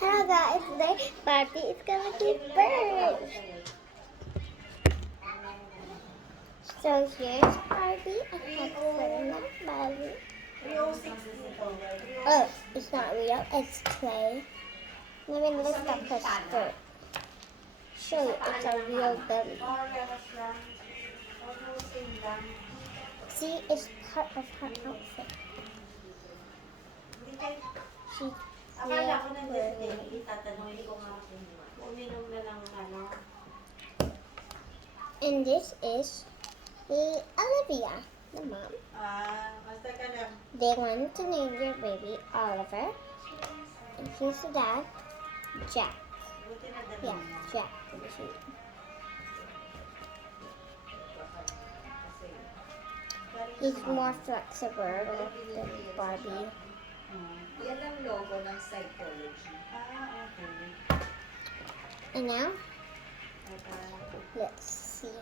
Hello guys, today Barbie is gonna give birth. So here's Barbie. I have Selena, Barbie. Oh, it's not real, it's clay. Let me lift up her skirt. Show you it's a real belly. See, it's part of her outfit. She's and this is Olivia, the mom. They wanted to name their baby Oliver. And here's the dad, Jack. Yeah, Jack. He's more flexible than Barbie. Yan ang logo ng psychology. Okay. And now, let's see.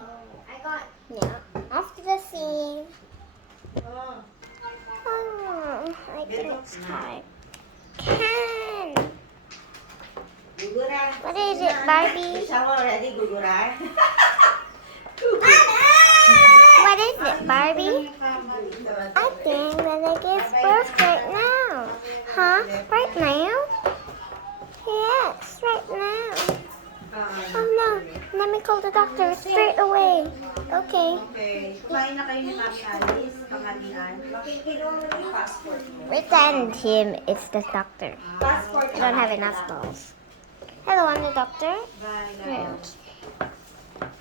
Now, after the scene. Oh, I think it's time. Ken! What is it, Barbie? What is it, Barbie? I think that I give birth right now. Huh? Right now? Yes, right now. Oh no, let me call the doctor straight away. Okay. Kumain na kayo ni Mami Alice, panghalian. Makikinuha mo yung passport mo. Pretend him it's the doctor. Passport I don't have enough balls. Hello, I'm the doctor. Bye.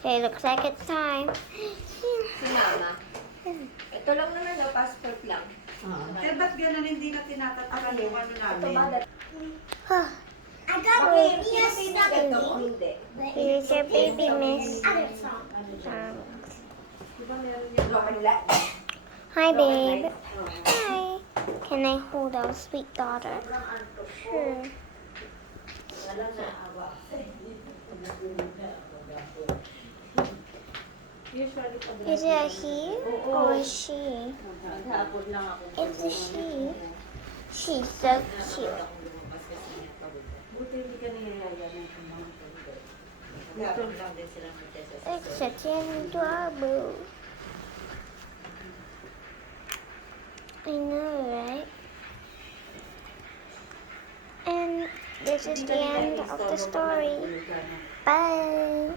Okay, looks like it's time. Si Mama. Ito lang naman, no? Passport lang. Eh, ba't gano'n hindi na tinatatakan yung ano namin? I got baby Hindi. Here's your baby, miss. Hi, babe. Hi. Can I hold our sweet daughter? Sure. Is it a he or a she? It's a she. She's so cute. It's such an adorable. I know, right? And this is the end of the story. Bye.